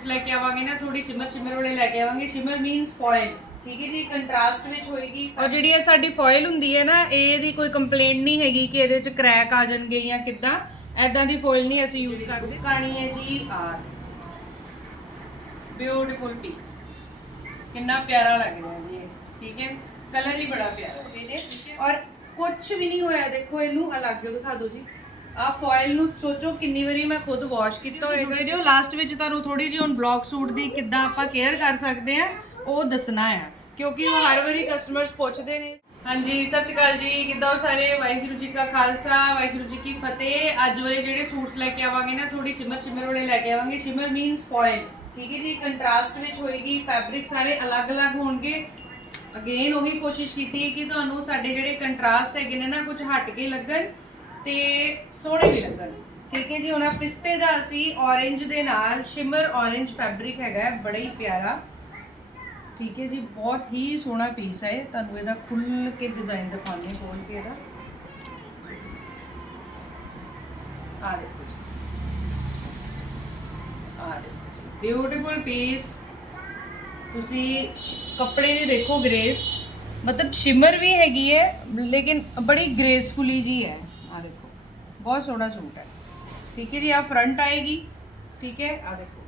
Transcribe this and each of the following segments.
Suits ਲੈ ਕੇ ਆਵਾਂਗੇ ਨਾ ਥੋੜੀ ਸ਼ਿਮਰ ਸ਼ਿਮਰ ਵਾਲੇ ਲੈ ਕੇ ਆਵਾਂਗੇ। ਸ਼ਿਮਰ ਮੀਨਸ ਫੋਇਲ ਠੀਕ ਹੈ ਜੀ? ਕੰਟਰਾਸਟ ਵਿੱਚ ਹੋਏਗੀ। ਔਰ ਜਿਹੜੀ ਇਹ ਸਾਡੀ ਫੋਇਲ ਹੁੰਦੀ ਹੈ ਨਾ ਇਹਦੀ ਕੋਈ ਕੰਪਲੇਂਟ ਨਹੀਂ ਹੈਗੀ ਕਿ ਇਹਦੇ ਚ ਕ੍ਰੈਕ ਆ ਜਾਣਗੇ ਜਾਂ ਕਿੱਦਾਂ। ਐਦਾਂ ਦੀ ਫੋਇਲ ਨਹੀਂ ਅਸੀਂ ਯੂਜ਼ ਕਰਦੇ। ਕਹਾਣੀ ਹੈ ਜੀ ਆਰ। ਬਿਊਟੀਫੁਲ ਪੀਸ ਕਿੰਨਾ ਪਿਆਰਾ ਲੱਗ ਰਿਹਾ ਜੀ ਠੀਕ ਹੈ? ਕਲਰ ਹੀ ਬੜਾ ਪਿਆਰਾ। ਔਰ ਕੁਝ ਵੀ ਨਹੀਂ ਹੋਇਆ ਦੇਖੋ ਇਹਨੂੰ ਅਲੱਗ ਦਿਖਾ ਦਿਓ ਜੀ। ਆ ਫੋਇਲ ਨੂੰ ਸੋਚੋ ਕਿੰਨੀ ਵਾਰੀ ਮੈਂ ਖੁਦ ਵਾਸ਼ ਕੀਤਾ ਹੋਏਗਾ। ਵੀਡੀਓ ਲਾਸਟ ਵਿੱਚ ਤੁਹਾਨੂੰ ਥੋੜੀ ਜਿਹੀ ਹੁਣ ਬਲੌਕ ਸੂਟ ਦੀ ਕਿੱਦਾਂ ਆਪਾਂ ਕੇਅਰ ਕਰ ਸਕਦੇ ਆ, ਉਹ ਦੱਸਣਾ ਆ। ਕਿਉਂਕਿ ਉਹ ਹਰ ਵਾਰੀ ਕਸਟਮਰਸ ਪੁੱਛਦੇ ਨੇ। ਹਾਂਜੀ, ਸਤਿ ਸ਼੍ਰੀ ਅਕਾਲ ਜੀ। ਕਿੱਦਾਂ ਹੋ ਸਾਰੇ? ਵਾਹਿਗੁਰੂ ਜੀ ਕਾ ਖਾਲਸਾ, ਵਾਹਿਗੁਰੂ ਜੀ ਕੀ ਫਤਿਹ। ਅੱਜ ਵਾਲੇ ਜਿਹੜੇ ਸੂਟਸ ਲੈ ਕੇ ਆਵਾਂਗੇ ਨਾ ਥੋੜੀ ਸ਼ਿਮਰ ਸ਼ਿਮਰ ਵਾਲੇ ਲੈ ਕੇ ਆਵਾਂਗੇ। ਸ਼ਿਮਰ ਮੀਨਸ ਫੋਇਲ ਠੀਕ ਹੈ ਜੀ? ਕੰਟਰਾਸਟ ਵਿੱਚ ਹੋਏਗੀ ਫੈਬਰਿਕ ਸਾਰੇ ਅਲੱਗ-ਅਲੱਗ ਹੋਣਗੇ। ਅਗੇਨ ਉਹੀ ਕੋਸ਼ਿਸ਼ ਕੀਤੀ ਹੈ ਕਿ ਤੁਹਾਨੂੰ ਸਾਡੇ ਜਿਹੜੇ ਕੰਟਰਾਸਟ ਹੈਗੇ ਨੇ ਨਾ, ਕੁਝ ਹਟ ਕੇ ਲੱਗਣ। ਤੇ ਸੋਹਣੇ ਵੀ ਲੱਗਣ। ਠੀਕ ਹੈ ਜੀ ਹੁਣ ਆ ਪਿਸਤੇ ਦਾ ਅਸੀਂ orange ਦੇ ਨਾਲ ਸ਼ਿਮਰ orange ਫੈਬਰਿਕ ਹੈਗਾ ਹੈ, ਬੜਾ ਹੀ ਪਿਆਰਾ। ਠੀਕ ਹੈ ਜੀ ਬਹੁਤ ਹੀ ਸੋਹਣਾ ਪੀਸ ਹੈ ਤੁਹਾਨੂੰ ਇਹਦਾ ਖੁੱਲ ਕੇ ਡਿਜ਼ਾਈਨ ਦਿਖਾਉਂਦੇ ਖੋਲ ਕੇ ਇਹਦਾ। ਆ ਦੇਖੋ ਆ ਦੇਖੋ ਬਿਊਟੀਫੁਲ ਪੀਸ ਤੁਸੀਂ ਕੱਪੜੇ ਦੀ ਦੇਖੋ ਗ੍ਰੇਸ ਮਤਲਬ ਸ਼ਿਮਰ ਵੀ ਹੈਗੀ ਹੈ ਲੇਕਿਨ ਬੜੀ ਗ੍ਰੇਸਫੁਲੀ ਜੀ ਹੈ। ਆ ਦੇਖੋ, ਬਹੁਤ ਸੋਹਣਾ ਸੂਟ ਹੈ। ਠੀਕ ਹੈ ਜੀ ਆ ਫਰੰਟ ਆਏਗੀ। ਠੀਕ ਹੈ ਆ ਦੇਖੋ।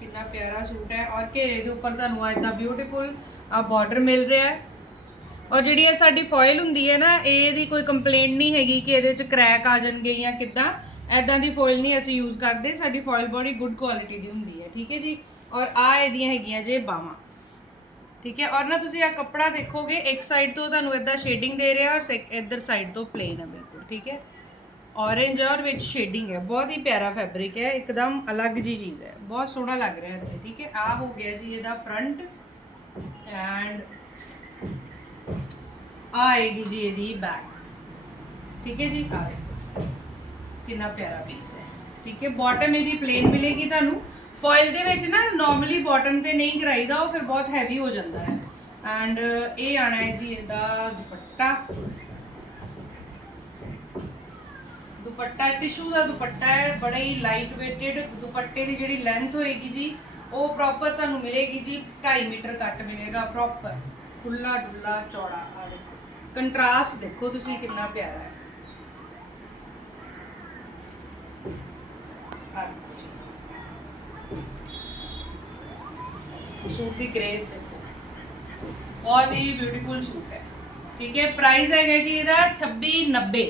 ਕਿੰਨਾ ਪਿਆਰਾ ਸੂਟ ਹੈ ਔਰ ਘੇਰੇ ਦੇ ਉੱਪਰ ਤੁਹਾਨੂੰ ਆ ਇਦਾਂ ਬਿਊਟੀਫੁਲ ਆ ਬਾਰਡਰ ਮਿਲ ਰਿਹਾ ਹੈ। ਔਰ ਜਿਹੜੀ ਇਹ ਸਾਡੀ ਫੋਇਲ ਹੁੰਦੀ ਹੈ ਨਾ ਇਹਦੀ ਕੋਈ ਕੰਪਲੇਂਟ ਨਹੀਂ ਹੈਗੀ ਕਿ ਇਹਦੇ ਚ ਕ੍ਰੈਕ ਆ ਜਾਣਗੇ ਜਾਂ ਕਿੱਦਾਂ। ਐਦਾਂ ਦੀ ਫੋਇਲ ਨਹੀਂ ਅਸੀਂ ਯੂਜ਼ ਕਰਦੇ, ਸਾਡੀ ਫੋਇਲ ਬੜੀ ਗੁੱਡ ਕੁਆਲਿਟੀ ਦੀ ਹੁੰਦੀ ਹੈ। ਠੀਕ ਹੈ ਜੀ, ਔਰ ਆ ਇਹਦੀਆਂ ਹੈਗੀਆਂ ਜੇ ਬਾਵਾਂ ਠੀਕ ਹੈ, ਔਰ ਨਾ ਤੁਸੀਂ ਆ ਕੱਪੜਾ ਦੇਖੋਗੇ, ਇੱਕ ਸਾਈਡ ਤੋਂ ਤੁਹਾਨੂੰ ਇਦਾਂ ਸ਼ੇਡਿੰਗ ਦੇ ਰਿਹਾ ਔਰ ਸੈਕ- ਇੱਧਰ ਸਾਈਡ ਤੋਂ ਪਲੇਨ ਹੈ ਬਿਲਕੁਲ, ਠੀਕ ਹੈ। Orange ਔਰ ਵਿੱਚ ਸ਼ੇਡਿੰਗ ਹੈ, ਬਹੁਤ ਹੀ ਪਿਆਰਾ ਫੈਬਰਿਕ ਹੈ, ਇੱਕਦਮ ਅਲੱਗ ਜੀ ਚੀਜ਼ ਹੈ, ਬਹੁਤ ਸੋਹਣਾ ਲੱਗ ਰਿਹਾ ਹੈ ਠੀਕ ਹੈ। ਆ ਹੋ ਗਿਆ ਜੀ ਇਹਦਾ ਫਰੰਟ ਐਂਡ ਆਏਗੀ ਜੀ ਇਹਦੀ ਬੈਕ ਠੀਕ ਹੈ ਜੀ। ਆ ਕਿੰਨਾ ਪਿਆਰਾ ਪੀਸ ਹੈ, ਠੀਕ ਹੈ। ਬਾਟਮ ਇਹਦੀ ਪਲੇਨ ਮਿਲੇਗੀ ਤੁਹਾਨੂੰ ਫੋਇਲ ਦੇ ਵਿੱਚ ਨਾ ਨਾਰਮਲੀ ਬਾਟਮ ਤੇ ਨਹੀਂ ਕਰਾਈਦਾ, ਉਹ ਫਿਰ ਬਹੁਤ ਹੈਵੀ ਹੋ ਜਾਂਦਾ ਹੈ। ਐਂਡ ਇਹ ਆਣਾ ਹੈ ਜੀ ਇਹਦਾ ਦੁਪੱਟਾ। ਦੁਪੱਟਾ ਟਿਸ਼ੂ ਦਾ ਦੁਪੱਟਾ ਹੈ, ਬੜਾ ਹੀ ਲਾਈਟ weighted ਦੁਪੱਟੇ ਦੀ ਜਿਹੜੀ ਲੈਂਥ ਹੋਏਗੀ ਜੀ, ਉਹ ਪ੍ਰੋਪਰ ਤੁਹਾਨੂੰ ਮਿਲੇਗੀ ਜੀ 2.5 ਮੀਟਰ ਕੱਟ ਮਿਲੇਗਾ ਪ੍ਰੋਪਰ ਖੁੱਲਾ ਡੁੱਲਾ ਚੌੜਾ ਆ ਦੇਖੋ। ਕੰਟਰਾਸਟ ਦੇਖੋ ਤੁਸੀਂ ਕਿੰਨਾ ਪਿਆਰਾ ਹੈ ਆ ਦੇਖੋ ਜੀ ਸੂਟ ਦੀ ਗ੍ਰੇਸ ਦੇਖੋ। ਬਹੁਤ ਹੀ ਬਿਊਟੀਫੁਲ ਸੂਟ ਹੈ। ਠੀਕ ਹੈ ਪ੍ਰਾਈਸ ਹੈਗਾ ਜੀ ਇਹਦਾ 2690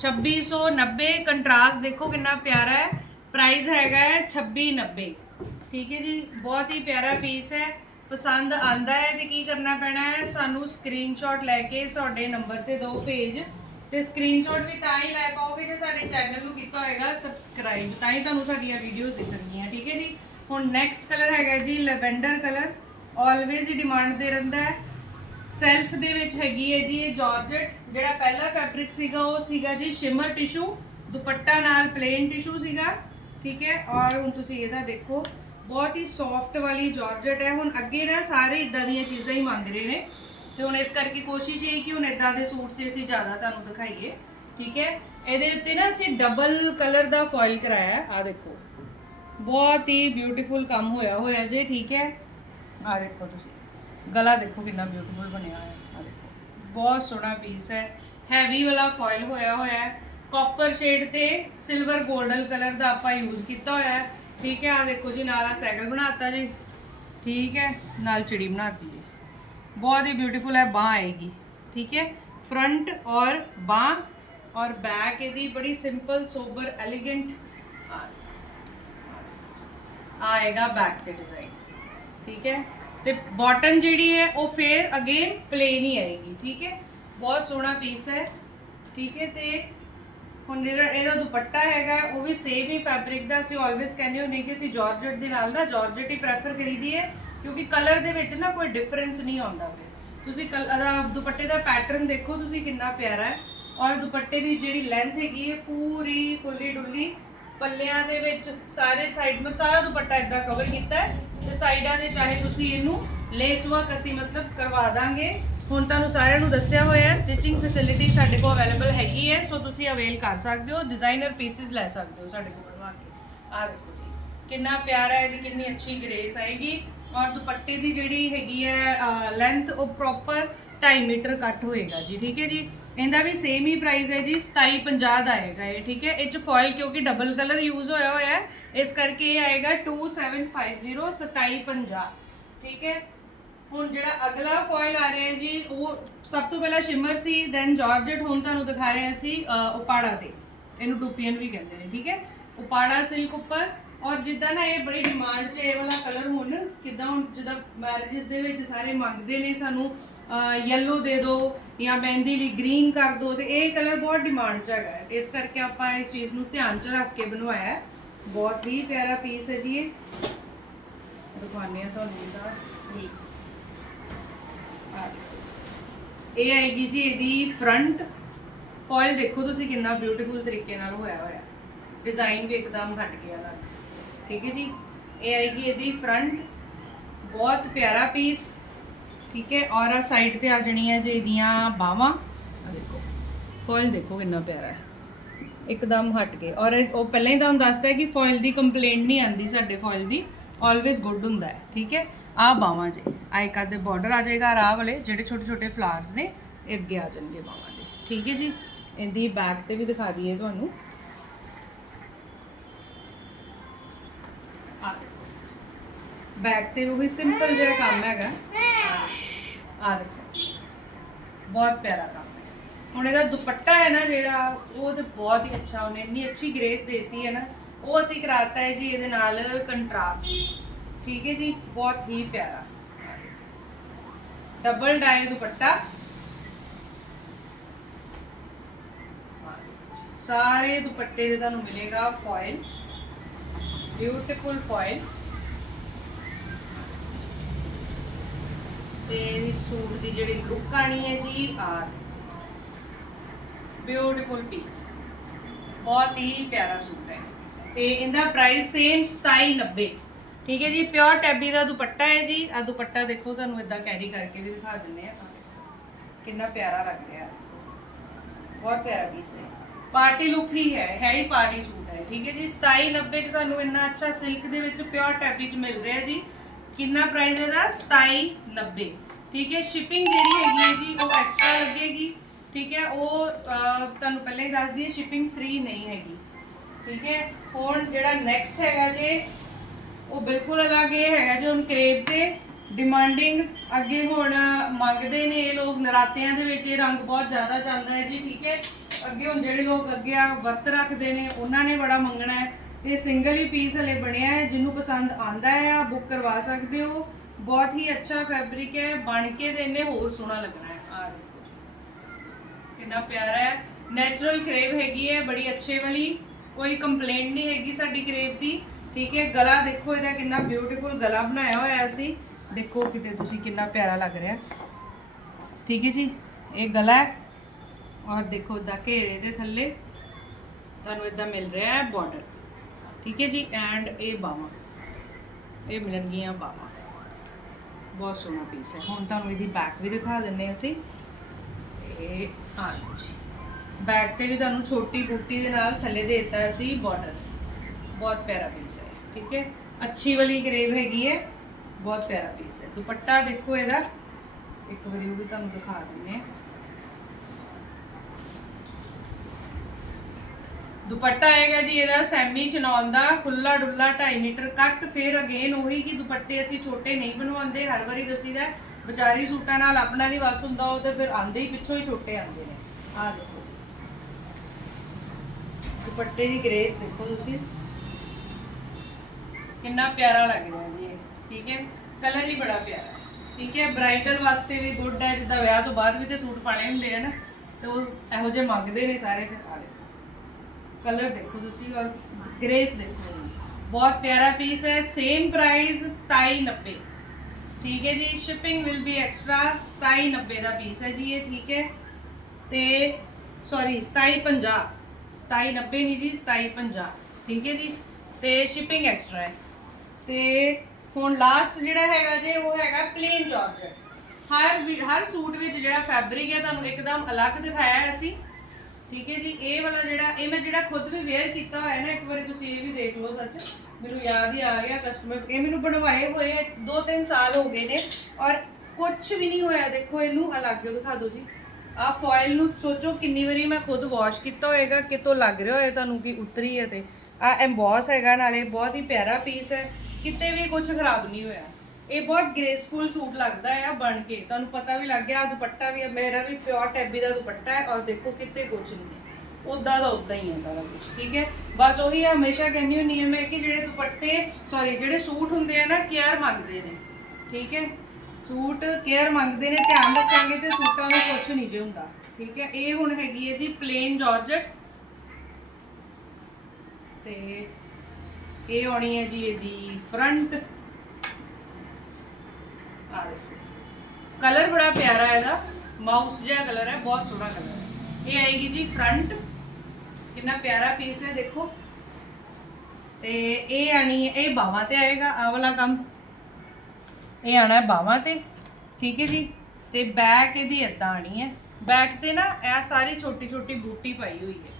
2690 ਕੰਟਰਾਸਟ ਦੇਖੋ ਕਿੰਨਾ ਪਿਆਰਾ ਹੈ। ਪ੍ਰਾਈਸ ਹੈਗਾ ਹੈ 2690 ਠੀਕ ਹੈ ਜੀ, ਬਹੁਤ ਹੀ ਪਿਆਰਾ ਪੀਸ ਹੈ। ਪਸੰਦ ਆਂਦਾ ਹੈ ਤੇ ਕੀ ਕਰਨਾ ਪੈਣਾ ਹੈ? ਸਾਨੂੰ ਸਕਰੀਨਸ਼ਾਟ ਲੈ ਕੇ ਸਾਡੇ ਨੰਬਰ ਤੇ ਦੋ ਭੇਜ ਤੇ ਸਕਰੀਨਸ਼ਾਟ ਵੀ ਤਾਂ ਹੀ ਲੈ ਪਾਓਗੇ ਜੇ ਸਾਡੇ ਚੈਨਲ ਨੂੰ ਕੀਤਾ ਹੋਏਗਾ ਸਬਸਕ੍ਰਾਈਬ ਤਾਂ ਹੀ ਤੁਹਾਨੂੰ ਸਾਡੀਆਂ ਵੀਡੀਓਜ਼ ਦਿਖਣਗੀਆਂ। ਠੀਕ ਹੈ ਜੀ ਹੁਣ ਨੈਕਸਟ ਕਲਰ ਹੈਗਾ ਜੀ ਲੈਵੈਂਡਰ ਕਲਰ ਆਲਵੇਜ਼ ਹੀ ਡਿਮਾਂਡ ਤੇ ਰਹਿੰਦਾ ਹੈ। ਸੈਲਫ ਦੇ ਵਿੱਚ ਹੈਗੀ ਹੈ ਜੀ ਇਹ ਜਾਰਜਟ ਜਿਹੜਾ ਪਹਿਲਾ ਫੈਬਰਿਕ ਸੀਗਾ, ਉਹ ਸੀਗਾ ਜੀ ਸ਼ਿਮਰ ਟਿਸ਼ੂ ਦੁਪੱਟਾ ਨਾਲ ਪਲੇਨ ਟਿਸ਼ੂ ਸੀਗਾ, ਠੀਕ ਹੈ? ਔਰ ਹੁਣ ਤੁਸੀਂ ਇਹਦਾ ਦੇਖੋ, ਬਹੁਤ ਹੀ ਸੌਫਟ ਵਾਲੀ ਜਾਰਜਟ ਹੈ। ਹੁਣ ਅੱਗੇ ਨਾ ਸਾਰੇ ਇਦਾਂ ਦੀਆਂ ਚੀਜ਼ਾਂ ਹੀ ਮੰਗ ਰਹੇ ਨੇ। ਤੇ ਹੁਣ ਇਸ ਕਰਕੇ ਕੋਸ਼ਿਸ਼ ਇਹ ਕਿ ਹੁਣ ਇਦਾਂ ਦੇ ਸੂਟ ਸੀ ਅਸੀਂ ਜ਼ਿਆਦਾ ਤੁਹਾਨੂੰ ਦਿਖਾਈਏ, ਠੀਕ ਹੈ? ਇਹਦੇ ਉੱਤੇ ਨਾ ਅਸੀਂ ਡਬਲ ਕਲਰ ਦਾ ਫੋਇਲ ਕਰਾਇਆ ਆ ਦੇਖੋ। ਬਹੁਤ ਹੀ ਬਿਊਟੀਫੁਲ ਕੰਮ ਹੋਇਆ ਹੋਇਆ ਜੇ ਠੀਕ ਹੈ? ਆ ਦੇਖੋ ਤੁਸੀਂ। ਗਲਾ ਦੇਖੋ ਕਿੰਨਾ ਬਿਊਟੀਫੁਲ ਬਣਿਆ ਹੋਇਆ। ਆ ਦੇਖੋ। ਬਹੁਤ ਸੋਹਣਾ ਪੀਸ ਹੈ। ਹੈਵੀ ਵਾਲਾ ਫੋਇਲ ਹੋਇਆ ਹੋਇਆ ਹੈ। ਕਾਪਰ ਸ਼ੇਡ ਤੇ ਸਿਲਵਰ 골ਡਨ ਕਲਰ ਦਾ ਆਪਾਂ ਯੂਜ਼ ਕੀਤਾ ਹੋਇਆ ਹੈ। ਠੀਕ ਹੈ? ਆ ਦੇਖੋ ਜੀ ਨਾਲ ਆ ਸਾਈਕਲ ਬਣਾਤਾ ਜੀ। ਠੀਕ ਹੈ? ਨਾਲ ਚਿੜੀ ਬਣਾਤੀ ਜੀ। ਬਹੁਤ ਹੀ ਬਿਊਟੀਫੁਲ ਹੈ ਬਾਹ ਆਏਗੀ। ਠੀਕ ਹੈ? ਫਰੰਟ ਔਰ ਬਾਹ ਔਰ ਬੈਕ ਇਹਦੀ ਬੜੀ ਸਿੰਪਲ ਸੋਬਰ ਐਲੀਗੈਂਟ ਆਏਗਾ ਬੈਕ ਤੇ ਡਿਜ਼ਾਈਨ ਠੀਕ ਹੈ? ਤੇ ਬਾਟਮ ਜਿਹੜੀ ਹੈ, ਉਹ ਫੇਰ ਅਗੇਨ ਪਲੇਨ ਹੀ ਆਏਗੀ। ਠੀਕ ਹੈ? ਬਹੁਤ ਸੋਹਣਾ ਪੀਸ ਹੈ। ਠੀਕ ਹੈ? ਤੇ ਹੁਣ ਜਿਹੜਾ ਇਹਦਾ ਦੁਪੱਟਾ ਹੈਗਾ, ਉਹ ਵੀ ਸੇਮ ਹੀ ਫੈਬਰਿਕ ਦਾ। ਅਸੀਂ ਆਲਵੇਸ ਕਹਿੰਦੇ ਹੁੰਦੇ ਕਿ ਅਸੀਂ ਜਾਰਜਟ ਦੇ ਨਾਲ ਨਾ ਜਾਰਜਟ ਹੀ ਪ੍ਰੈਫਰ ਕਰੀਦੀ ਹੈ, ਕਿਉਂਕਿ ਕਲਰ ਦੇ ਵਿੱਚ ਨਾ ਕੋਈ ਡਿਫਰੈਂਸ ਨਹੀਂ ਆਉਂਦਾ ਫਿਰ। ਤੁਸੀਂ ਕਲ ਦੁਪੱਟੇ ਦਾ ਪੈਟਰਨ ਦੇਖੋ, ਤੁਸੀਂ ਕਿੰਨਾ ਪਿਆਰਾ ਹੈ। ਔਰ ਦੁਪੱਟੇ ਦੀ ਜਿਹੜੀ ਲੈਂਥ ਹੈਗੀ ਹੈ, ਪੂਰੀ ਖੁੱਲੀ ਡੁੱਲੀ ਪੱਲਿਆਂ ਦੇ ਵਿੱਚ ਸਾਰੇ ਸਾਈਡ ਮਤ ਸਾਰਾ ਦੁਪੱਟਾ ਇਦਾਂ ਕਵਰ ਕੀਤਾ ਹੈ ਤੇ ਸਾਈਡਾਂ ਦੇ ਚਾਹੇ ਤੁਸੀਂ ਇਹਨੂੰ ਲੇਸ ਵਰਕ ਅਸੀਂ ਮਤਲਬ ਕਰਵਾ ਦਾਂਗੇ। ਹੁਣ ਤੁਹਾਨੂੰ ਸਾਰਿਆਂ ਨੂੰ ਦੱਸਿਆ ਹੋਇਆ ਹੈ ਸਟਿਚਿੰਗ ਫੈਸਿਲਿਟੀ ਸਾਡੇ ਕੋਲ ਅਵੇਲੇਬਲ ਹੈਗੀ ਹੈ ਸੋ ਤੁਸੀਂ ਅਵੇਲ ਕਰ ਸਕਦੇ ਹੋ ਡਿਜ਼ਾਈਨਰ ਪੀਸਿਸ ਲੈ ਸਕਦੇ ਹੋ ਸਾਡੇ ਕੋਲ ਬਣਵਾ ਕੇ। ਆ ਦੇਖੋ ਜੀ, ਕਿੰਨਾ ਪਿਆਰਾ ਹੈ, ਇਹਦੀ ਕਿੰਨੀ ਅੱਛੀ ਗ੍ਰੇਸ ਆਏਗੀ ਔਰ ਦੁਪੱਟੇ ਦੀ ਜਿਹੜੀ ਹੈਗੀ ਹੈ ਲੈਂਥ ਉਹ ਪ੍ਰੋਪਰ 2.5 ਮੀਟਰ ਕੱਟ ਹੋਏਗਾ ਜੀ, ਠੀਕ ਹੈ ਜੀ? ਇਹਦਾ ਵੀ ਸੇਮ ਹੀ ਪ੍ਰਾਈਸ ਹੈ ਜੀ 2750 ਦਾ ਆਏਗਾ ਇਹ, ਠੀਕ ਹੈ? ਇਹ ਚ ਫੋਇਲ ਕਿਉਂਕਿ ਡਬਲ ਕਲਰ ਯੂਜ਼ ਹੋਇਆ ਹੋਇਆ ਹੈ, ਇਸ ਕਰਕੇ ਇਹ ਆਏਗਾ 2750 2750 ਠੀਕ ਹੈ? ਹੁਣ ਜਿਹੜਾ ਅਗਲਾ ਫੋਇਲ ਆ ਰਿਹਾ ਜੀ, ਉਹ ਸਭ ਤੋਂ ਪਹਿਲਾਂ ਸ਼ਿਮਰ ਸੀ ਦੈਨ ਜਾਰਜਟ ਹੁਣ ਤੁਹਾਨੂੰ ਦਿਖਾ ਰਹੇ ਅਸੀਂ ਉਪਾੜਾ ਤੇ। ਇਹਨੂੰ ਟੂਪੀਅਨ ਵੀ ਕਹਿੰਦੇ ਨੇ, ਠੀਕ ਹੈ? ਉਪਾੜਾ ਸਿਲਕ ਉੱਪਰ, ਔਰ ਜਿੱਦਾਂ ਨਾ ਇਹ ਬੜੀ ਡਿਮਾਂਡ 'ਚ ਇਹ ਵਾਲਾ ਕਲਰ ਹੁਣ ਕਿਦਾਂ ਹੁਣ ਜਿੱਦਾਂ ਮੈਰਿਜਸ ਦੇ ਵਿੱਚ ਸਾਰੇ ਮੰਗਦੇ ਨੇ ਸਾਨੂੰ ਯੈਲੋ ਦੇ ਦਿਓ ਜਾਂ ਮਹਿੰਦੀ ਲਈ ਗ੍ਰੀਨ ਕਰ ਦਿਓ ਤੇ ਇਹ ਕਲਰ ਬਹੁਤ ਡਿਮਾਂਡ 'ਚ ਹੈਗਾ ਇਸ ਕਰਕੇ ਆਪਾਂ ਇਹ ਚੀਜ਼ ਨੂੰ ਧਿਆਨ 'ਚ ਰੱਖ ਕੇ ਬਣਵਾਇਆ ਬਹੁਤ ਹੀ ਪਿਆਰਾ ਪੀਸ ਹੈ ਜੀ ਇਹ। ਦਿਖਾਉਂਦੇ ਆ ਤੁਹਾਨੂੰ ਇਹਦਾ। ਇਹ ਆਏਗੀ ਜੀ ਇਹਦੀ ਫਰੰਟ ਫੋਇਲ ਦੇਖੋ ਤੁਸੀਂ ਕਿੰਨਾ ਬਿਊਟੀਫੁਲ ਤਰੀਕੇ ਨਾਲ ਹੋਇਆ ਹੋਇਆ। ਡਿਜ਼ਾਈਨ ਵੀ ਇੱਕਦਮ ਹਟ ਗਿਆ ਨਾਲ ਠੀਕ ਹੈ ਜੀ? ਇਹ ਆਏਗੀ ਇਹਦੀ ਫਰੰਟ ਬਹੁਤ ਪਿਆਰਾ ਪੀਸ ਠੀਕ ਹੈ, ਔਰ ਆ ਸਾਈਡ ਤੇ ਆ ਜਣੀਆਂ ਜੇ ਇਹਦੀਆਂ ਬਾਹਾਂ। ਦੇਖੋ ਫੋਇਲ ਦੇਖੋ ਕਿੰਨਾ ਪਿਆਰਾ ਹੈ। ਇੱਕਦਮ ਹਟ ਕੇ। ਔਰ ਉਹ ਪਹਿਲਾਂ ਹੀ ਤੁਹਾਨੂੰ ਦੱਸਦਾ ਹੈ ਕਿ ਫੋਇਲ ਦੀ ਕੰਪਲੇਂਟ ਨਹੀਂ ਆਂਦੀ ਸਾਡੇ ਫੋਇਲ ਦੀ। ਆਲਵੇਜ਼ ਗੁੱਡ ਹੁੰਦਾ ਹੈ, ਠੀਕ ਹੈ? ਆ ਬਾਹਾਂ ਜੇ। ਆ ਇੱਕ ਅੱਧੇ ਬਾਰਡਰ ਆ ਜਾਏਗਾ ਰਾਹ ਵਾਲੇ, ਜਿਹੜੇ ਛੋਟੇ ਛੋਟੇ ਫਲਾਰਸ ਨੇ, ਇਹ ਅੱਗੇ ਆ ਜਾਣਗੇ ਬਾਹਾਂ ਦੇ। ਠੀਕ ਹੈ ਜੀ? ਇਹਦੀ ਬੈਕ ਤੇ ਵੀ ਦਿਖਾ ਦਈਏ ਤੁਹਾਨੂੰ। ਬੈਕ ਤੇ ਉਹ ਵੀ ਸਿੰਪਲ ਜਿਹਾ ਕੰਮ ਹੈਗਾ। ਆ ਦੇਖੋ ਬਹੁਤ ਪਿਆਰਾ ਕੰਮ ਹੈ ਹੁਣ ਇਹਦਾ ਦੁਪੱਟਾ ਹੈ ਨਾ ਜਿਹੜਾ ਉਹ ਤੇ ਬਹੁਤ ਹੀ ਅੱਛਾ ਉਹਨੇ ਇੰਨੀ ਅੱਛੀ ਗ੍ਰੇਸ ਦੇਤੀ ਹੈ ਨਾ ਉਹ ਅਸੀਂ ਕਰਾਤਾ ਹੈ ਜੀ ਇਹਦੇ ਨਾਲ ਕੰਟਰਾਸਟ ਠੀਕ ਹੈ ਜੀ ਬਹੁਤ ਹੀ ਪਿਆਰਾ ਡਬਲ ਡਾਈ ਦੁਪੱਟਾ ਸਾਰੇ ਦੁਪੱਟੇ ਦੇ ਤੁਹਾਨੂੰ ਮਿਲੇਗਾ ਫੋਇਲ ਬਿਊਟੀਫੁਲ ਫੋਇਲ ਤੇ ਇਹ ਸੂਟ ਦੀ ਜਿਹੜੀ ਲੁੱਕ ਆਣੀ ਹੈ ਜੀ, ਆ ਬਿਊਟੀਫੁਲ ਪੀਸ ਬਹੁਤ ਹੀ ਪਿਆਰਾ ਸੂਟ ਹੈ। ਤੇ ਇਹਦਾ ਪ੍ਰਾਈਸ ਸੇਮ 2790 ਠੀਕ ਹੈ ਜੀ ਪਿਓਰ ਟੈਬੀ ਦਾ ਦੁਪੱਟਾ ਹੈ ਜੀ। ਆ ਦੁਪੱਟਾ ਦੇਖੋ, ਤੁਹਾਨੂੰ ਇਦਾਂ ਕੈਰੀ ਕਰਕੇ ਵੀ ਦਿਖਾ ਦਿੰਨੇ ਆ ਕਿੰਨਾ ਪਿਆਰਾ ਲੱਗ ਰਿਹਾ। ਬਹੁਤ ਪਿਆਰਾ ਪੀਸ ਹੈ। ਪਾਰਟੀ ਲੁੱਕ ਹੀ ਹੈ ਹੈ ਹੀ ਪਾਰਟੀ ਸੂਟ ਹੈ। ਠੀਕ ਹੈ ਜੀ 2790 ਚ ਤੁਹਾਨੂੰ ਇੰਨਾ ਅੱਛਾ ਸਿਲਕ ਦੇ ਵਿੱਚ ਪਿਓਰ ਟੈਬੀ ਚ ਮਿਲ ਰਿਹਾ ਜੀ। ਕਿੰਨਾ ਪ੍ਰਾਈਸ ਇਹਦਾ? 2790 ਠੀਕ ਹੈ ਸ਼ਿਪਿੰਗ ਜਿਹੜੀ ਹੈਗੀ ਹੈ ਜੀ, ਉਹ ਐਕਸਟਰਾ ਲੱਗੇਗੀ। ਠੀਕ ਹੈ, ਉਹ ਤੁਹਾਨੂੰ ਪਹਿਲਾਂ ਹੀ ਦੱਸ ਦਈਏ ਸ਼ਿਪਿੰਗ ਫ੍ਰੀ ਨਹੀਂ ਹੈਗੀ। ਠੀਕ ਹੈ, ਹੁਣ ਜਿਹੜਾ ਨੈਕਸਟ ਹੈਗਾ ਜੇ, ਉਹ ਬਿਲਕੁਲ ਅਲੱਗ ਇਹ ਹੈਗਾ ਜੋ, ਹੁਣ ਕਰੇਬ ਤੇ ਡਿਮਾਂਡਿੰਗ ਅੱਗੇ ਹੁਣ ਮੰਗਦੇ ਨੇ ਇਹ ਲੋਕ, ਨਰਾਤਿਆਂ ਦੇ ਵਿੱਚ ਇਹ ਰੰਗ ਬਹੁਤ ਜ਼ਿਆਦਾ ਚੱਲਦਾ ਹੈ ਜੀ, ਠੀਕ ਹੈ। ਅੱਗੇ ਹੁਣ ਜਿਹੜੇ ਲੋਕ ਅੱਗੇ ਆ, ਵਰਤ ਰੱਖਦੇ ਨੇ, ਉਹਨਾਂ ਨੇ ਬੜਾ ਮੰਗਣਾ ਹੈ। ਤੇ ਸਿੰਗਲ ਹੀ ਪੀਸ ਹਲੇ ਬਣਿਆ ਹੈ, ਜਿਹਨੂੰ ਪਸੰਦ ਆਂਦਾ ਹੈ ਆ ਬੁੱਕ ਕਰਵਾ ਸਕਦੇ ਹੋ। ਬਹੁਤ ਹੀ ਅੱਛਾ ਫੈਬਰਿਕ ਹੈ, ਬਣ ਕੇ ਤੇ ਇਹਨੇ ਹੋਰ ਸੋਹਣਾ ਲੱਗਣਾ ਹੈ। ਆ ਦੇਖੋ ਕਿੰਨਾ ਪਿਆਰਾ ਹੈ। ਨੈਚੁਰਲ ਕਰੇਵ ਹੈਗੀ ਹੈ, ਬੜੀ ਅੱਛੇ ਵਾਲੀ। ਕੋਈ ਕੰਪਲੇਂਟ ਨਹੀਂ ਹੈਗੀ ਸਾਡੀ ਕਰੇਵ ਦੀ, ਠੀਕ ਹੈ? ਗਲਾ ਦੇਖੋ, ਇਹਦਾ ਕਿੰਨਾ ਬਿਊਟੀਫੁਲ ਗਲਾ ਬਣਾਇਆ ਹੋਇਆ ਸੀ ਦੇਖੋ ਕਿਤੇ ਤੁਸੀਂ ਕਿੰਨਾ ਪਿਆਰਾ ਲੱਗ ਰਿਹਾ ਠੀਕ ਹੈ ਜੀ? ਇਹ ਗਲਾ ਹੈ। ਔਰ ਦੇਖੋ ਦਾ ਘੇਰੇ ਦੇ ਥੱਲੇ ਤੁਹਾਨੂੰ ਇਦਾਂ ਮਿਲ ਰਿਹਾ ਹੈ ਬਾਰਡਰ ਠੀਕ ਹੈ ਜੀ? ਐਂਡ ਇਹ ਬਾਹਾਂ। ਇਹ ਮਿਲਣਗੀਆਂ ਬਾਹਾਂ। ਬਹੁਤ ਸੋਹਣਾ ਪੀਸ ਹੈ। ਹੁਣ ਤੁਹਾਨੂੰ ਇਹਦੀ ਬੈਕ ਵੀ ਦਿਖਾ ਦਿੰਨੇ ਅਸੀਂ। ਇਹ ਆ ਲਓ ਜੀ। ਬੈਕ ਤੇ ਵੀ ਤੁਹਾਨੂੰ ਛੋਟੀ ਬੂਟੀ ਦੇ ਨਾਲ ਥੱਲੇ ਦੇ ਦਿੱਤਾ ਸੀ ਬਾਰਡਰ ਬਹੁਤ ਪਿਆਰਾ ਪੀਸ ਹੈ, ਠੀਕ ਹੈ? ਅੱਛੀ ਵਾਲੀ ਗਰੇਵ ਹੈਗੀ ਹੈ। ਬਹੁਤ ਪਿਆਰਾ ਪੀਸ ਹੈ। ਦੁਪੱਟਾ ਦੇਖੋ ਇਹਦਾ। ਇੱਕ ਵਾਰੀ ਉਹ ਵੀ ਤੁਹਾਨੂੰ ਦਿਖਾ ਦਿੰਨੇ ਹਾਂ। ਦੁਪੱਟਾ ਆਏਗਾ ਜੀ, ਇਹਦਾ ਸੈਮੀ ਚਨੌਨ ਦਾ ਖੁੱਲਾ ਡੁੱਲਾ 2.5 ਮੀਟਰ ਕੱਟ, ਫਿਰ ਅਗੇਨ ਉਹੀ ਕਿ ਦੁਪੱਟੇ ਅਸੀਂ ਛੋਟੇ ਨਹੀਂ ਬਣਵਾਉਂਦੇ, ਹਰ ਵਾਰੀ ਦਸੀਦਾ ਵਿਚਾਰੀ ਸੂਟਾਂ ਨਾਲ ਆਪਣਾ ਨਹੀਂ ਵਸ ਹੁੰਦਾ, ਉਹ ਤੇ ਫਿਰ ਆਂਦੇ ਹੀ ਪਿੱਛੋਂ ਹੀ ਛੋਟੇ ਆਂਦੇ ਨੇ। ਆਹ ਦੇਖੋ। ਦੁਪੱਟੇ ਦੀ ਗ੍ਰੇਸ ਦੇਖੋ ਤੁਸੀਂ। ਕਿੰਨਾ ਪਿਆਰਾ ਲੱਗ ਰਿਹਾ ਜੀ ਇਹ, ਠੀਕ ਹੈ? ਕਲਰ ਹੀ ਬੜਾ ਪਿਆਰਾ। ਠੀਕ ਹੈ? ਬ੍ਰਾਈਡਲ ਵਾਸਤੇ ਵੀ ਗੁੱਡ ਹੈ, ਜਿੱਦਾਂ ਵਿਆਹ ਤੋਂ ਬਾਅਦ ਵੀ ਤੇ ਸੂਟ ਪਾਣੇ ਹੁੰਦੇ ਆ ਨਾ, ਤੇ ਉਹ ਇਹੋ ਜਿਹੇ ਮੰਗਦੇ ਨੇ ਸਾਰੇ ਫਿਰ। ਕਲਰ ਦੇਖੋ ਤੁਸੀਂ ਔਰ ਗ੍ਰੇਸ ਦੇਖੋ ਬਹੁਤ ਪਿਆਰਾ ਪੀਸ ਹੈ ਸੇਮ ਪ੍ਰਾਈਸ 2790 ਠੀਕ ਹੈ ਜੀ ਸ਼ਿਪਿੰਗ ਵਿਲ ਬੀ ਐਕਸਟਰਾ 2790 ਦਾ ਪੀਸ ਹੈ ਜੀ ਇਹ, ਠੀਕ ਹੈ। ਤੇ ਸੌਰੀ 2750 2790 ਨਹੀਂ ਜੀ 2750 ਠੀਕ ਹੈ ਜੀ, ਤੇ ਸ਼ਿਪਿੰਗ ਐਕਸਟਰਾ ਹੈ। ਤੇ ਹੁਣ ਲਾਸਟ ਜਿਹੜਾ ਹੈਗਾ ਜੇ, ਉਹ ਹੈਗਾ ਪਲੇਨ ਜਾਰਜਟ ਹਰ ਵੀ- ਹਰ ਸੂਟ ਵਿੱਚ ਜਿਹੜਾ ਫੈਬਰਿਕ ਹੈ, ਤੁਹਾਨੂੰ ਇੱਕਦਮ ਅਲੱਗ ਦਿਖਾਇਆ ਹੈ ਅਸੀਂ। ਠੀਕ ਹੈ ਜੀ, ਇਹ ਵਾਲਾ ਜਿਹੜਾ, ਇਹ ਮੈਂ ਜਿਹੜਾ ਖੁਦ ਵੀ ਵੇਅਰ ਕੀਤਾ ਹੋਇਆ ਨਾ, ਇੱਕ ਵਾਰੀ ਤੁਸੀਂ ਇਹ ਵੀ ਦੇਖ ਲਓ ਸੱਚ। ਮੈਨੂੰ ਯਾਦ ਹੀ ਆ ਗਿਆ ਕਸਟਮਰ ਇਹ ਮੈਨੂੰ ਬਣਵਾਏ ਹੋਏ 2-3 ਸਾਲ ਹੋ ਗਏ ਨੇ ਔਰ ਕੁਝ ਵੀ ਨਹੀਂ ਹੋਇਆ, ਦੇਖੋ ਇਹਨੂੰ ਅਲੱਗ ਦਿਖਾ ਦਿਓ ਜੀ। ਆ ਫੋਇਲ ਨੂੰ ਸੋਚੋ ਕਿੰਨੀ ਵਾਰੀ ਮੈਂ ਖੁਦ ਵਾਸ਼ ਕੀਤਾ ਹੋਏਗਾ, ਕਿਤੋਂ ਲੱਗ ਰਿਹਾ ਹੋਏ ਤੁਹਾਨੂੰ ਕਿ ਉਤਰੀ ਹੈ ਤੇ। ਆ ਐਮਬੋਸ ਹੈਗਾ ਨਾਲੇ, ਬਹੁਤ ਹੀ ਪਿਆਰਾ ਪੀਸ ਹੈ, ਕਿਤੇ ਵੀ ਕੁਝ ਖਰਾਬ ਨਹੀਂ ਹੋਇਆ। ਇਹ ਬਹੁਤ ਗ੍ਰੇਸਫੁਲ ਸੂਟ ਲੱਗਦਾ ਹੈ ਆ ਬਣ ਕੇ। ਤੁਹਾਨੂੰ ਪਤਾ ਵੀ ਲੱਗ ਗਿਆ ਆਹ ਦੁਪੱਟਾ ਵੀ ਮੇਰਾ ਵੀ ਪਿਓਰ ਟੈਬੀ ਦਾ ਦੁਪੱਟਾ ਹੈ ਔਰ ਦੇਖੋ ਕਿਤੇ ਕੁਛ ਨਹੀਂ ਹੈ। ਉਦਾਂ ਦਾ ਉਦਾਂ ਹੀ ਹੈ ਸਾਰਾ ਕੁਝ ਠੀਕ ਹੈ? ਬਸ ਉਹੀ ਹਮੇਸ਼ਾ ਕਹਿੰਦੀ ਹੁੰਦੀ ਹਾਂ ਮੈਂ ਕਿ ਜਿਹੜੇ ਦੁਪੱਟੇ ਸੌਰੀ ਜਿਹੜੇ ਸੂਟ ਹੁੰਦੇ ਆ ਨਾ ਕੇਅਰ ਮੰਗਦੇ ਨੇ, ਠੀਕ ਹੈ? ਸੂਟ ਕੇਅਰ ਮੰਗਦੇ ਨੇ, ਧਿਆਨ ਰੱਖਾਂਗੇ ਤੇ ਸੂਟਾਂ ਨੂੰ ਕੁਝ ਨਹੀਂ ਜੇ ਹੁੰਦਾ, ਠੀਕ ਹੈ? ਇਹ ਹੁਣ ਹੈਗੀ ਹੈ ਜੀ ਪਲੇਨ ਜਾਰਜਟ ਤੇ ਇਹ ਆਉਣੀ ਹੈ ਜੀ ਇਹਦੀ ਫਰੰਟ ਆ ਦੇਖੋ ਕਲਰ ਬੜਾ ਪਿਆਰਾ ਹੈ ਇਹਦਾ। ਮਾਊਸ ਜਿਹਾ ਕਲਰ ਹੈ, ਬਹੁਤ ਸੋਹਣਾ ਕਲਰ ਹੈ। ਇਹ ਆਏਗੀ ਜੀ ਫਰੰਟ ਕਿੰਨਾ ਪਿਆਰਾ ਪੀਸ ਹੈ, ਦੇਖੋ। ਤੇ ਇਹ ਆਣੀ ਇਹ ਬਾਹਾਂ ਤੇ ਆਏਗਾ ਆ ਵਾਲਾ ਕੰਮ। ਇਹ ਆਣਾ ਹੈ ਬਾਹਾਂ ਤੇ, ਠੀਕ ਹੈ ਜੀ? ਤੇ ਬੈਕ ਇਹਦੀ ਇਦਾਂ ਆਣੀ ਹੈ। ਬੈਕ ਤੇ ਨਾ ਇਹ ਸਾਰੀ ਛੋਟੀ ਛੋਟੀ ਬੂਟੀ ਪਾਈ ਹੋਈ ਹੈ।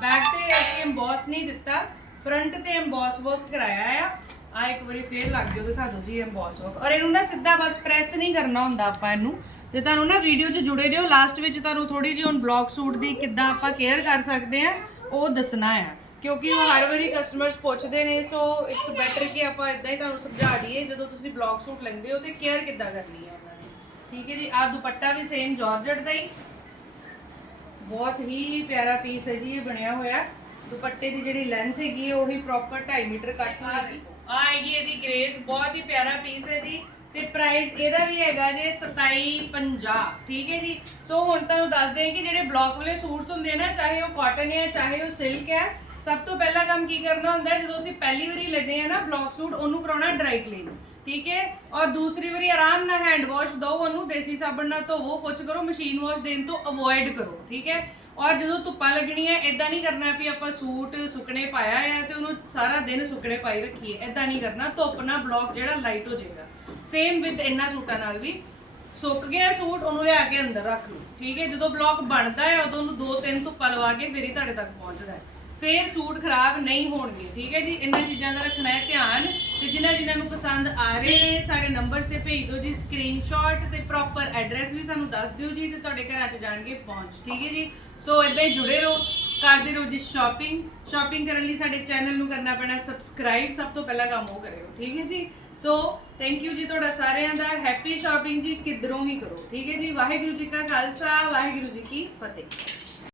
ਬੈਕ ਤੇ ਅਸੀਂ ਐਮਬੋਸ ਨਹੀਂ ਦਿੱਤਾ। ਫਰੰਟ ਤੇ ਐਮਬੋਸ ਵਰਕ ਕਰਾਇਆ ਆ। ਆ ਇੱਕ ਵਾਰੀ ਫੇਰ ਲੱਗ ਜਾਓ ਦਿਖਾ ਦਿਓ ਜੀ ਐਮਬੋਸ ਵਰਕ ਔਰ ਇਹਨੂੰ ਨਾ ਸਿੱਧਾ ਬਸ ਪ੍ਰੈਸ ਨਹੀਂ ਕਰਨਾ ਹੁੰਦਾ ਆਪਾਂ ਇਹਨੂੰ। ਤੇ ਤੁਹਾਨੂੰ ਨਾ ਵੀਡੀਓ 'ਚ ਜੁੜੇ ਰਹੋ ਲਾਸਟ ਵਿੱਚ ਤੁਹਾਨੂੰ ਥੋੜੀ ਜਿਹੀ ਹੁਣ ਬਲੌਕ ਸੂਟ ਦੀ ਕਿੱਦਾਂ ਆਪਾਂ ਕੇਅਰ ਕਰ ਸਕਦੇ ਆ ਉਹ ਦੱਸਣਾ ਆ। ਕਿਉਂਕਿ ਉਹ ਹਰ ਵਾਰੀ ਕਸਟਮਰਸ ਪੁੱਛਦੇ ਨੇ ਸੋ ਇਟਸ ਬੈਟਰ ਕਿ ਆਪਾਂ ਇਦਾਂ ਹੀ ਤੁਹਾਨੂੰ ਸਮਝਾ ਦਈਏ, ਜਦੋਂ ਤੁਸੀਂ ਬਲੌਕ ਸੂਟ ਲੈਂਦੇ ਹੋ ਤੇ ਕੇਅਰ ਕਿੱਦਾਂ ਕਰਨੀ ਹੈ ਉਹਨਾਂ ਦੀ। ਠੀਕ ਹੈ ਜੀ ਆ ਦੁਪੱਟਾ ਵੀ ਸੇਮ ਜਾਰਜਟ ਦਾ ਹੀ। ਬਹੁਤ ਹੀ ਪਿਆਰਾ ਪੀਸ ਹੈ ਜੀ, ਇਹ ਬਣਿਆ ਹੋਇਆ। ਦੁਪੱਟੇ ਦੀ ਜਿਹੜੀ ਲੈਂਥ ਹੈਗੀ ਹੈ, ਉਹੀ ਪ੍ਰੋਪਰ 2.5 ਮੀਟਰ ਕੱਟ ਹੋਈ ਆ ਹੈਗੀ ਇਹਦੀ ਗ੍ਰੇਸ, ਬਹੁਤ ਹੀ ਪਿਆਰਾ ਪੀਸ ਹੈ ਜੀ। ਤੇ ਪ੍ਰਾਈਸ ਇਹਦਾ ਵੀ ਹੈਗਾ ਜੇ 2750 ਠੀਕ ਹੈ ਜੀ? ਸੋ ਹੁਣ ਤੁਹਾਨੂੰ ਦੱਸਦੇ ਹਾਂ ਕਿ ਜਿਹੜੇ ਬਲੌਕ ਵਾਲੇ ਸੂਟਸ ਹੁੰਦੇ ਆ ਨਾ, ਚਾਹੇ ਉਹ ਕਾਟਨ ਹੈ, ਚਾਹੇ ਉਹ ਸਿਲਕ ਹੈ, ਸਭ ਤੋਂ ਪਹਿਲਾ ਕੰਮ ਕੀ ਕਰਨਾ ਹੁੰਦਾ, ਜਦੋਂ ਅਸੀਂ ਪਹਿਲੀ ਵਾਰੀ ਲੈਂਦੇ ਆ ਨਾ ਬਲੌਕ ਸੂਟ ਉਹਨੂੰ ਕਰਾਉਣਾ ਡਰਾਈ ਕਲੀਨ ਠੀਕ ਹੈ? ਔਰ ਦੂਸਰੀ ਵਾਰੀ ਆਰਾਮ ਨਾਲ ਹੈਂਡ ਵਾਸ਼ ਦਿਓ ਉਹਨੂੰ, ਦੇਸੀ ਸਾਬਣ ਨਾਲ ਧੋਵੋ ਕੁਝ ਕਰੋ ਮਸ਼ੀਨ ਵਾਸ਼ ਦੇਣ ਤੋਂ ਅਵੋਇਡ ਕਰੋ, ਠੀਕ ਹੈ? ਔਰ ਜਦੋਂ ਧੁੱਪਾਂ ਲੱਗਣੀਆਂ ਹੈ ਇਦਾਂ ਨਹੀਂ ਕਰਨਾ ਵੀ ਆਪਾਂ ਸੂਟ ਸੁੱਕਣੇ ਪਾਇਆ ਹੈ ਤੇ ਉਹਨੂੰ ਸਾਰਾ ਦਿਨ ਸੁੱਕਣੇ ਪਾਈ ਰੱਖੀਏ ਇਦਾਂ ਨਹੀਂ ਕਰਨਾ, ਧੁੱਪ ਨਾਲ ਬਲੌਕ ਜਿਹੜਾ ਲਾਈਟ ਹੋ ਜਾਏਗਾ। ਸੇਮ ਵਿਦ ਇਹਨਾਂ ਸੂਟਾਂ ਨਾਲ ਵੀ। ਸੁੱਕ ਗਿਆ ਸੂਟ, ਉਹਨੂੰ ਲਿਆ ਕੇ ਅੰਦਰ ਰੱਖ ਲਓ, ਠੀਕ ਹੈ? ਜਦੋਂ ਬਲੌਕ ਬਣਦਾ ਹੈ ਉਦੋਂ ਉਹਨੂੰ ਦੋ ਤਿੰਨ ਧੁੱਪਾਂ ਲਵਾ ਕੇ ਫਿਰ ਹੀ ਤੁਹਾਡੇ ਤੱਕ ਪਹੁੰਚਦਾ ਹੈ। ਫੇਰ ਸੂਟ ਖਰਾਬ ਨਹੀਂ ਹੋਣਗੇ, ਠੀਕ ਹੈ ਜੀ? ਇਹਨਾਂ ਚੀਜ਼ਾਂ ਦਾ ਰੱਖਣਾ ਹੈ ਧਿਆਨ। ਜਿਨ੍ਹਾਂ ਜਿਨ੍ਹਾਂ ਨੂੰ ਪਸੰਦ ਆ ਰਹੇ ਨੇ, ਸਾਡੇ ਨੰਬਰ ਤੇ ਭੇਜ ਦਿਓ ਜੀ ਸਕਰੀਨਸ਼ਾਟ ਤੇ ਪ੍ਰੋਪਰ ਐਡਰੈਸ ਵੀ ਸਾਨੂੰ ਦੱਸ ਦਿਓ ਜੀ ਤੇ ਤੁਹਾਡੇ ਘਰਾਂ 'ਚ ਜਾਣਗੇ ਪਹੁੰਚ, ਠੀਕ ਹੈ ਜੀ? ਸੋ ਇਦਾਂ ਹੀ ਜੁੜੇ ਰਹੋ ਕਰਦੇ ਰਹੋ ਜੀ ਸ਼ਾਪਿੰਗ ਸ਼ਾਪਿੰਗ ਕਰਨ ਲਈ ਸਾਡੇ ਚੈਨਲ ਨੂੰ ਕਰਨਾ ਪੈਣਾ ਸਬਸਕ੍ਰਾਈਬ ਸਭ ਤੋਂ ਪਹਿਲਾਂ ਕੰਮ ਉਹ ਕਰਿਓ, ਠੀਕ ਹੈ ਜੀ? ਸੋ ਥੈਂਕ ਯੂ ਜੀ ਤੁਹਾਡਾ ਸਾਰਿਆਂ ਦਾ ਹੈਪੀ ਸ਼ਾਪਿੰਗ ਜੀ, ਕਿੱਧਰੋਂ ਵੀ ਕਰੋ, ਠੀਕ ਹੈ ਜੀ? ਵਾਹਿਗੁਰੂ ਜੀ ਕਾ ਖਾਲਸਾ, ਵਾਹਿਗੁਰੂ ਜੀ ਕੀ ਫਤਿਹ।